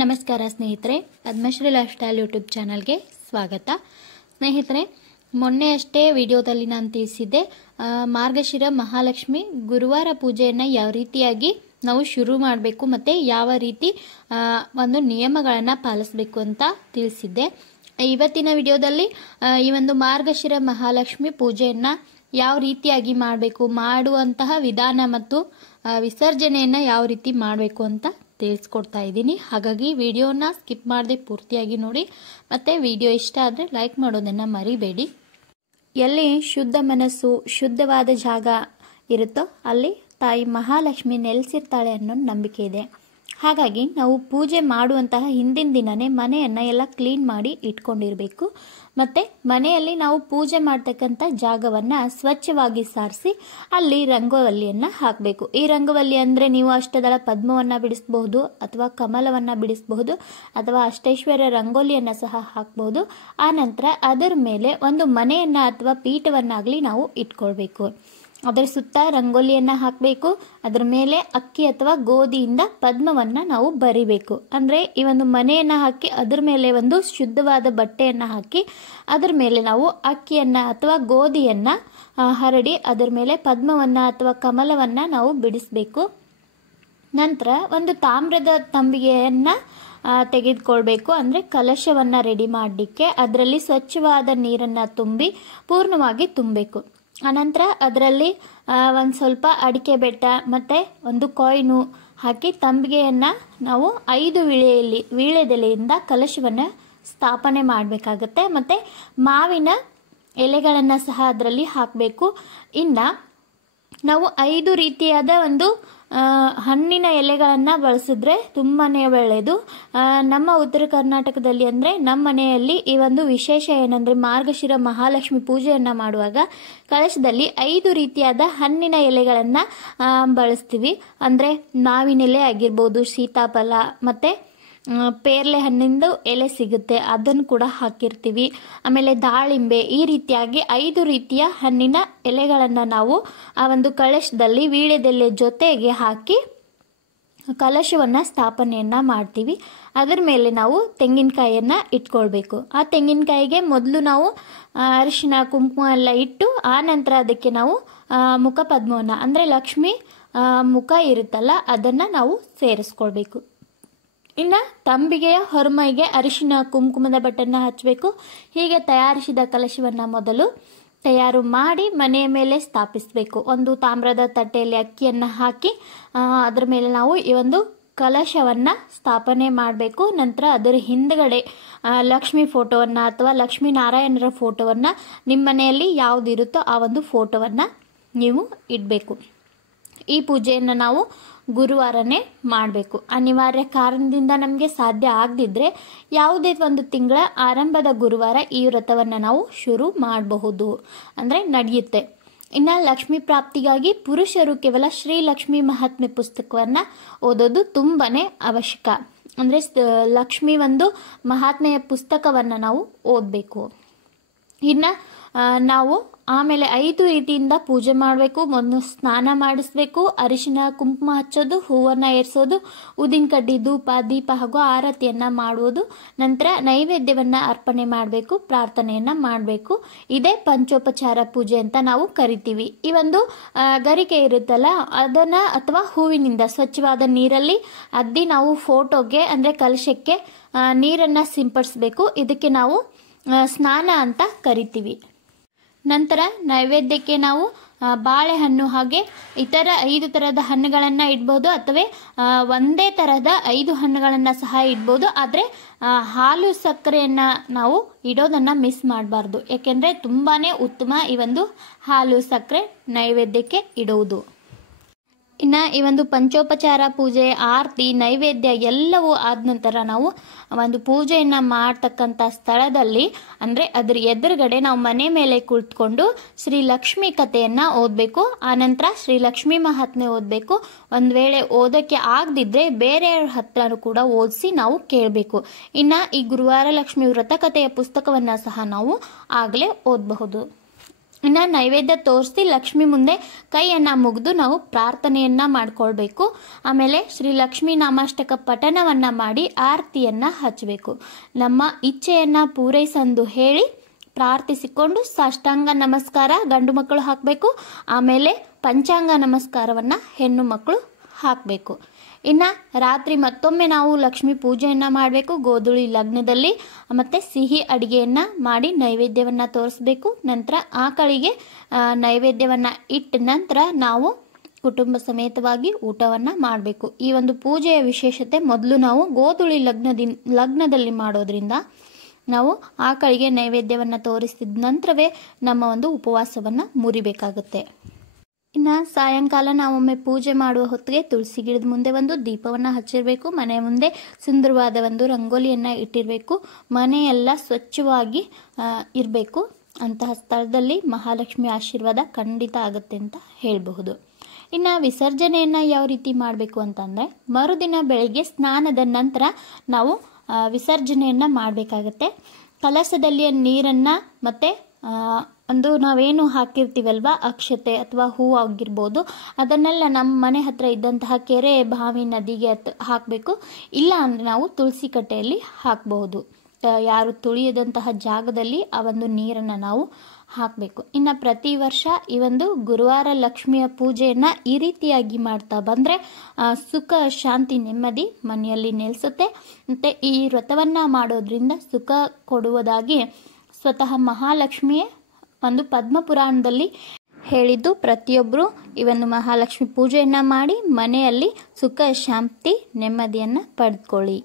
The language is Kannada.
ನಮಸ್ಕಾರ ಸ್ನೇಹಿತರೆ, ಪದ್ಮಶ್ರೀ ಲೈಫ್ ಸ್ಟೈಲ್ ಯೂಟ್ಯೂಬ್ ಚಾನಲ್ಗೆ ಸ್ವಾಗತ. ಸ್ನೇಹಿತರೆ, ಮೊನ್ನೆಯಷ್ಟೇ ವಿಡಿಯೋದಲ್ಲಿ ನಾನು ತಿಳಿಸಿದ್ದೆ ಮಾರ್ಗಶಿರ ಮಹಾಲಕ್ಷ್ಮಿ ಗುರುವಾರ ಪೂಜೆಯನ್ನು ಯಾವ ರೀತಿಯಾಗಿ ನಾವು ಶುರು ಮಾಡಬೇಕು ಮತ್ತು ಯಾವ ರೀತಿ ಒಂದು ನಿಯಮಗಳನ್ನು ಪಾಲಿಸಬೇಕು ಅಂತ ತಿಳಿಸಿದ್ದೆ. ಇವತ್ತಿನ ವಿಡಿಯೋದಲ್ಲಿ ಈ ಒಂದು ಮಾರ್ಗಶಿರ ಮಹಾಲಕ್ಷ್ಮಿ ಪೂಜೆಯನ್ನು ಯಾವ ರೀತಿಯಾಗಿ ಮಾಡಬೇಕು, ಮಾಡುವಂತಹ ವಿಧಾನ ಮತ್ತು ವಿಸರ್ಜನೆಯನ್ನು ಯಾವ ರೀತಿ ಮಾಡಬೇಕು ಅಂತ ತಿಳಿಸ್ಕೊಡ್ತಾ ಇದ್ದೀನಿ. ಹಾಗಾಗಿ ವಿಡಿಯೋನ ಸ್ಕಿಪ್ ಮಾಡದೆ ಪೂರ್ತಿಯಾಗಿ ನೋಡಿ. ಮತ್ತು ವಿಡಿಯೋ ಇಷ್ಟ ಆದರೆ ಲೈಕ್ ಮಾಡೋದನ್ನು ಮರಿಬೇಡಿ. ಎಲ್ಲಿ ಶುದ್ಧ ಮನಸ್ಸು, ಶುದ್ಧವಾದ ಜಾಗ ಇರುತ್ತೋ ಅಲ್ಲಿ ತಾಯಿ ಮಹಾಲಕ್ಷ್ಮಿ ನೆಲೆಸಿರ್ತಾಳೆ ಅನ್ನೋ ನಂಬಿಕೆ ಇದೆ. ಹಾಗಾಗಿ ನಾವು ಪೂಜೆ ಮಾಡುವಂತಹ ಹಿಂದಿನ ದಿನನೇ ಮನೆಯನ್ನು ಎಲ್ಲ ಕ್ಲೀನ್ ಮಾಡಿ ಇಟ್ಕೊಂಡಿರಬೇಕು. ಮತ್ತು ಮನೆಯಲ್ಲಿ ನಾವು ಪೂಜೆ ಮಾಡ್ತಕ್ಕಂಥ ಜಾಗವನ್ನು ಸ್ವಚ್ಛವಾಗಿ ಸಾರಿಸಿ ಅಲ್ಲಿ ರಂಗೋವಲ್ಲಿಯನ್ನು ಹಾಕಬೇಕು. ಈ ರಂಗೋವಲ್ಲಿ ಅಂದರೆ ನೀವು ಅಷ್ಟದಳ ಪದ್ಮವನ್ನು ಬಿಡಿಸಬಹುದು, ಅಥವಾ ಕಮಲವನ್ನು ಬಿಡಿಸಬಹುದು, ಅಥವಾ ಅಷ್ಟೈಶ್ವರ್ಯ ರಂಗೋಲಿಯನ್ನು ಸಹ ಹಾಕಬಹುದು. ಆ ನಂತರ ಅದರ ಮೇಲೆ ಒಂದು ಮನೆಯನ್ನು ಅಥವಾ ಪೀಠವನ್ನಾಗಲಿ ನಾವು ಇಟ್ಕೊಳ್ಬೇಕು. ಅದರ ಸುತ್ತ ರಂಗೋಲಿಯನ್ನು ಹಾಕಬೇಕು. ಅದರ ಮೇಲೆ ಅಕ್ಕಿ ಅಥವಾ ಗೋಧಿಯಿಂದ ಪದ್ಮವನ್ನು ನಾವು ಬರಿಬೇಕು. ಅಂದರೆ ಈ ಒಂದು ಮನೆಯನ್ನು ಹಾಕಿ ಅದರ ಮೇಲೆ ಒಂದು ಶುದ್ಧವಾದ ಬಟ್ಟೆಯನ್ನು ಹಾಕಿ ಅದರ ಮೇಲೆ ನಾವು ಅಕ್ಕಿಯನ್ನು ಅಥವಾ ಗೋಧಿಯನ್ನು ಹರಡಿ ಅದರ ಮೇಲೆ ಪದ್ಮವನ್ನು ಅಥವಾ ಕಮಲವನ್ನು ನಾವು ಬಿಡಿಸಬೇಕು. ನಂತರ ಒಂದು ತಾಮ್ರದ ತಂಬಿಗೆಯನ್ನು ತೆಗೆದುಕೊಳ್ಬೇಕು. ಅಂದರೆ ಕಲಶವನ್ನು ರೆಡಿ ಮಾಡಲಿಕ್ಕೆ ಅದರಲ್ಲಿ ಸ್ವಚ್ಛವಾದ ನೀರನ್ನು ತುಂಬಿ ಪೂರ್ಣವಾಗಿ ತುಂಬಬೇಕು. ಆನಂತರ ಅದರಲ್ಲಿ ಒಂದು ಸ್ವಲ್ಪ ಅಡಿಕೆ ಬೆಟ್ಟ ಮತ್ತು ಒಂದು ಕಾಯಿನು ಹಾಕಿ ತಂಬಿಗೆಯನ್ನು ನಾವು 5 ವೀಳ್ಯದೆಲೆಯಿಂದ ಕಲಶವನ್ನು ಸ್ಥಾಪನೆ ಮಾಡಬೇಕಾಗತ್ತೆ. ಮತ್ತು ಮಾವಿನ ಎಲೆಗಳನ್ನು ಸಹ ಅದರಲ್ಲಿ ಹಾಕಬೇಕು. ಇನ್ನು ನಾವು 5 ರೀತಿಯಾದ ಒಂದು ಹಣ್ಣಿನ ಎಲೆಗಳನ್ನು ಬಳಸಿದ್ರೆ ತುಂಬಾ ಒಳ್ಳೆಯದು. ನಮ್ಮ ಉತ್ತರ ಕರ್ನಾಟಕದಲ್ಲಿ ಅಂದರೆ ನಮ್ಮ ಮನೆಯಲ್ಲಿ ಈ ಒಂದು ವಿಶೇಷ ಏನಂದರೆ ಮಾರ್ಗಶಿರ ಮಹಾಲಕ್ಷ್ಮಿ ಪೂಜೆಯನ್ನು ಮಾಡುವಾಗ ಕಳಶದಲ್ಲಿ 5 ರೀತಿಯಾದ ಹಣ್ಣಿನ ಎಲೆಗಳನ್ನು ಬಳಸ್ತೀವಿ. ಅಂದರೆ ಮಾವಿನ ಎಲೆ ಆಗಿರ್ಬೋದು, ಸೀತಾಫಲ ಮತ್ತು ಪೇರ್ಲೆ ಹಣ್ಣಿಂದು ಎಲೆ ಸಿಗುತ್ತೆ, ಅದನ್ನು ಕೂಡ ಹಾಕಿರ್ತೀವಿ. ಆಮೇಲೆ ದಾಳಿಂಬೆ, ಈ ರೀತಿಯಾಗಿ 5 ರೀತಿಯ ಹಣ್ಣಿನ ಎಲೆಗಳನ್ನು ನಾವು ಆ ಒಂದು ಕಳಶದಲ್ಲಿ ವೀಳ್ಯದೆಲೆ ಜೊತೆಗೆ ಹಾಕಿ ಕಲಶವನ್ನು ಸ್ಥಾಪನೆಯನ್ನು ಮಾಡ್ತೀವಿ. ಅದರ ಮೇಲೆ ನಾವು ತೆಂಗಿನಕಾಯಿಯನ್ನು ಇಟ್ಕೊಳ್ಬೇಕು. ಆ ತೆಂಗಿನಕಾಯಿಗೆ ಮೊದಲು ನಾವು ಅರಿಶಿನ ಕುಂಕುಮ ಎಲ್ಲ ಇಟ್ಟು ಆ ನಂತರ ಅದಕ್ಕೆ ನಾವು ಮುಖಪದ್ಮವನ್ನು ಅಂದರೆ ಲಕ್ಷ್ಮಿ ಮುಖ ಇರುತ್ತಲ್ಲ ಅದನ್ನು ನಾವು ಸೇರಿಸ್ಕೊಳ್ಬೇಕು. ಇನ್ನು ತಂಬಿಗೆಯ ಹೊರಮೈಗೆ ಅರಿಶಿನ ಕುಂಕುಮದ ಬಟ್ಟನ್ನು ಹಚ್ಚಬೇಕು. ಹೀಗೆ ತಯಾರಿಸಿದ ಕಲಶವನ್ನು ಮೊದಲು ತಯಾರು ಮಾಡಿ ಮನೆಯ ಮೇಲೆ ಸ್ಥಾಪಿಸಬೇಕು. ಒಂದು ತಾಮ್ರದ ತಟ್ಟೆಯಲ್ಲಿ ಅಕ್ಕಿಯನ್ನು ಹಾಕಿ ಅದರ ಮೇಲೆ ನಾವು ಈ ಒಂದು ಕಲಶವನ್ನು ಸ್ಥಾಪನೆ ಮಾಡಬೇಕು. ನಂತರ ಅದರ ಹಿಂದ್ಗಡೆ ಲಕ್ಷ್ಮಿ ಫೋಟೋವನ್ನು ಅಥವಾ ಲಕ್ಷ್ಮೀನಾರಾಯಣರ ಫೋಟೋವನ್ನು ನಿಮ್ಮ ಮನೆಯಲ್ಲಿ ಯಾವುದಿರುತ್ತೋ ಆ ಒಂದು ಫೋಟೋವನ್ನು ನೀವು ಇಡಬೇಕು. ಈ ಪೂಜೆಯನ್ನು ನಾವು ಗುರುವಾರನೇ ಮಾಡಬೇಕು. ಅನಿವಾರ್ಯ ಕಾರಣದಿಂದ ನಮಗೆ ಸಾಧ್ಯ ಆಗದಿದ್ದರೆ ಯಾವುದೇ ಒಂದು ತಿಂಗಳ ಆರಂಭದ ಗುರುವಾರ ಈ ವ್ರತವನ್ನು ನಾವು ಶುರು ಮಾಡಬಹುದು, ಅಂದರೆ ನಡೆಯುತ್ತೆ. ಇನ್ನು ಲಕ್ಷ್ಮೀ ಪ್ರಾಪ್ತಿಗಾಗಿ ಪುರುಷರು ಕೇವಲ ಶ್ರೀ ಲಕ್ಷ್ಮೀ ಮಹಾತ್ಮೆ ಪುಸ್ತಕವನ್ನು ಓದೋದು ತುಂಬಾ ಅವಶ್ಯಕ. ಅಂದರೆ ಲಕ್ಷ್ಮಿ ಒಂದು ಮಹಾತ್ಮೆಯ ಪುಸ್ತಕವನ್ನು ನಾವು ಓದಬೇಕು. ಇನ್ನು ನಾವು ಆಮೇಲೆ 5 ರೀತಿಯಿಂದ ಪೂಜೆ ಮಾಡಬೇಕು. ಮೊದಲು ಸ್ನಾನ ಮಾಡಿಸ್ಬೇಕು, ಅರಿಶಿನ ಕುಂಕುಮ ಹಚ್ಚೋದು, ಹೂವನ್ನು ಏರಿಸೋದು, ಉದಿನ ಕಡ್ಡಿ, ಧೂಪ, ದೀಪ ಹಾಗೂ ಆರತಿಯನ್ನು ಮಾಡುವುದು. ನಂತರ ನೈವೇದ್ಯವನ್ನು ಅರ್ಪಣೆ ಮಾಡಬೇಕು, ಪ್ರಾರ್ಥನೆಯನ್ನು ಮಾಡಬೇಕು. ಇದೇ ಪಂಚೋಪಚಾರ ಪೂಜೆ ಅಂತ ನಾವು ಕರಿತೀವಿ. ಈ ಒಂದು ಗರಿಕೆ ಇರುತ್ತಲ್ಲ ಅದನ್ನು ಅಥವಾ ಹೂವಿನಿಂದ ಸ್ವಚ್ಛವಾದ ನೀರಲ್ಲಿ ಅದ್ದಿ ನಾವು ಫೋಟೋಗೆ ಅಂದರೆ ಕಲಶಕ್ಕೆ ನೀರನ್ನು ಸಿಂಪಡಿಸಬೇಕು. ಇದಕ್ಕೆ ನಾವು ಸ್ನಾನ ಅಂತ ಕರಿತೀವಿ. ನಂತರ ನೈವೇದ್ಯಕ್ಕೆ ನಾವು ಬಾಳೆಹಣ್ಣು ಹಾಗೆ ಇತರ 5 ಥರದ ಹಣ್ಣುಗಳನ್ನು ಇಡ್ಬೋದು, ಅಥವಾ ಒಂದೇ ಥರದ 5 ಹಣ್ಣುಗಳನ್ನು ಸಹ ಇಡ್ಬೋದು. ಆದರೆ ಹಾಲು ಸಕ್ಕರೆಯನ್ನು ನಾವು ಇಡೋದನ್ನು ಮಿಸ್ ಮಾಡಬಾರ್ದು. ಯಾಕೆಂದರೆ ತುಂಬಾ ಉತ್ತಮ ಈ ಒಂದು ಹಾಲು ಸಕ್ಕರೆ ನೈವೇದ್ಯಕ್ಕೆ ಇಡುವುದು. ಇನ್ನು ಈ ಒಂದು ಪಂಚೋಪಚಾರ ಪೂಜೆ, ಆರತಿ, ನೈವೇದ್ಯ ಎಲ್ಲವೂ ಆದ ನಂತರ ನಾವು ಒಂದು ಪೂಜೆಯನ್ನು ಮಾಡ್ತಕ್ಕಂಥ ಸ್ಥಳದಲ್ಲಿ ಅಂದರೆ ಅದರ ಎದುರುಗಡೆ ನಾವು ಮನೆ ಮೇಲೆ ಕುಳಿತುಕೊಂಡು ಶ್ರೀ ಲಕ್ಷ್ಮಿ ಕಥೆಯನ್ನು ಓದಬೇಕು. ಆನಂತರ ಶ್ರೀ ಲಕ್ಷ್ಮೀ ಮಹಾತ್ಮೆ ಓದಬೇಕು. ಒಂದು ವೇಳೆ ಓದೋಕ್ಕೆ ಆಗದಿದ್ದರೆ ಬೇರೆಯವ್ರ ಹತ್ರ ಕೂಡ ಓದಿಸಿ ನಾವು ಕೇಳಬೇಕು. ಇನ್ನು ಈ ಗುರುವಾರ ಲಕ್ಷ್ಮಿ ವ್ರತ ಕಥೆಯ ಪುಸ್ತಕವನ್ನು ಸಹ ನಾವು ಆಗಲೇ ಓದಬಹುದು. ಇನ್ನು ನೈವೇದ್ಯ ತೋರಿಸಿ ಲಕ್ಷ್ಮಿ ಮುಂದೆ ಕೈಯನ್ನು ಮುಗಿದು ನಾವು ಪ್ರಾರ್ಥನೆಯನ್ನು ಮಾಡ್ಕೊಳ್ಬೇಕು. ಆಮೇಲೆ ಶ್ರೀ ಲಕ್ಷ್ಮೀ ನಾಮಾಷ್ಟಕ ಪಠಣವನ್ನು ಮಾಡಿ ಆರತಿಯನ್ನು ಹಚ್ಚಬೇಕು. ನಮ್ಮ ಇಚ್ಛೆಯನ್ನು ಪೂರೈಸೆಂದು ಹೇಳಿ ಪ್ರಾರ್ಥಿಸಿಕೊಂಡು ಸಾಷ್ಟಾಂಗ ನಮಸ್ಕಾರ ಗಂಡು ಮಕ್ಕಳು ಹಾಕಬೇಕು. ಆಮೇಲೆ ಪಂಚಾಂಗ ನಮಸ್ಕಾರವನ್ನು ಹೆಣ್ಣು ಮಕ್ಕಳು ಹಾಕಬೇಕು. ಇನ್ನು ರಾತ್ರಿ ಮತ್ತೊಮ್ಮೆ ನಾವು ಲಕ್ಷ್ಮೀ ಪೂಜೆಯನ್ನು ಮಾಡಬೇಕು. ಗೋಧೂಳಿ ಲಗ್ನದಲ್ಲಿ ಮತ್ತು ಸಿಹಿ ಅಡಿಗೆಯನ್ನು ಮಾಡಿ ನೈವೇದ್ಯವನ್ನು ತೋರಿಸ್ಬೇಕು. ನಂತರ ಆಕಳಿಗೆ ನೈವೇದ್ಯವನ್ನು ಇಟ್ಟ ನಂತರ ನಾವು ಕುಟುಂಬ ಸಮೇತವಾಗಿ ಊಟವನ್ನು ಮಾಡಬೇಕು. ಈ ಒಂದು ಪೂಜೆಯ ವಿಶೇಷತೆ ಮೊದಲು ನಾವು ಗೋಧೂಳಿ ಲಗ್ನದಲ್ಲಿ ಮಾಡೋದ್ರಿಂದ ನಾವು ಆಕಳಿಗೆ ನೈವೇದ್ಯವನ್ನು ತೋರಿಸಿದ ನಂತರವೇ ನಮ್ಮ ಒಂದು ಉಪವಾಸವನ್ನು ಮುರಿಬೇಕಾಗುತ್ತೆ. ಇನ್ನು ಸಾಯಂಕಾಲ ನಾವೊಮ್ಮೆ ಪೂಜೆ ಮಾಡುವ ಹೊತ್ತಿಗೆ ತುಳಸಿ ಗಿಡದ ಮುಂದೆ ಒಂದು ದೀಪವನ್ನು ಹಚ್ಚಿರಬೇಕು. ಮನೆ ಮುಂದೆ ಸುಂದರವಾದ ಒಂದು ರಂಗೋಲಿಯನ್ನು ಇಟ್ಟಿರಬೇಕು. ಮನೆಯೆಲ್ಲ ಸ್ವಚ್ಛವಾಗಿ ಇರಬೇಕು. ಅಂತಹ ಸ್ಥಳದಲ್ಲಿ ಮಹಾಲಕ್ಷ್ಮಿ ಆಶೀರ್ವಾದ ಖಂಡಿತ ಆಗುತ್ತೆ ಅಂತ ಹೇಳಬಹುದು. ಇನ್ನು ವಿಸರ್ಜನೆಯನ್ನು ಯಾವ ರೀತಿ ಮಾಡಬೇಕು ಅಂತಂದರೆ ಮರುದಿನ ಬೆಳಗ್ಗೆ ಸ್ನಾನದ ನಂತರ ನಾವು ವಿಸರ್ಜನೆಯನ್ನು ಮಾಡಬೇಕಾಗತ್ತೆ. ಕಲಶದಲ್ಲಿ ನೀರನ್ನು ಮತ್ತು ಒಂದು ನಾವೇನು ಹಾಕಿರ್ತೀವಲ್ವ ಅಕ್ಷತೆ ಅಥವಾ ಹೂವು ಆಗಿರ್ಬೋದು ಅದನ್ನೆಲ್ಲ ನಮ್ಮ ಮನೆ ಹತ್ರ ಇದ್ದಂತಹ ಕೆರೆ ಬಾವಿ ನದಿಗೆ ಹಾಕಬೇಕು. ಇಲ್ಲ ಅಂದರೆ ನಾವು ತುಳಸಿ ಕಟ್ಟೆಯಲ್ಲಿ ಹಾಕಬಹುದು. ಯಾರು ತುಳಿಯದಂತಹ ಜಾಗದಲ್ಲಿ ಆ ಒಂದು ನೀರನ್ನು ನಾವು ಹಾಕಬೇಕು. ಇನ್ನು ಪ್ರತಿ ವರ್ಷ ಈ ಒಂದು ಗುರುವಾರ ಲಕ್ಷ್ಮಿಯ ಪೂಜೆಯನ್ನು ಈ ರೀತಿಯಾಗಿ ಮಾಡ್ತಾ ಬಂದರೆ ಸುಖ ಶಾಂತಿ ನೆಮ್ಮದಿ ಮನೆಯಲ್ಲಿ ನೆಲೆಸುತ್ತೆ. ಮತ್ತು ಈ ವ್ರತವನ್ನು ಮಾಡೋದ್ರಿಂದ ಸುಖ ಕೊಡುವುದಾಗಿ ಸ್ವತಃ ಮಹಾಲಕ್ಷ್ಮಿಯೇ ಒಂದು ಪದ್ಮಪುರಾಣದಲ್ಲಿ ಹೇಳಿದ್ದು. ಪ್ರತಿಯೊಬ್ಬರು ಈ ಒಂದು ಮಹಾಲಕ್ಷ್ಮಿ ಪೂಜೆಯನ್ನು ಮಾಡಿ ಮನೆಯಲ್ಲಿ ಸುಖ ಶಾಂತಿ ನೆಮ್ಮದಿಯನ್ನು ಪಡೆದುಕೊಳ್ಳಿ.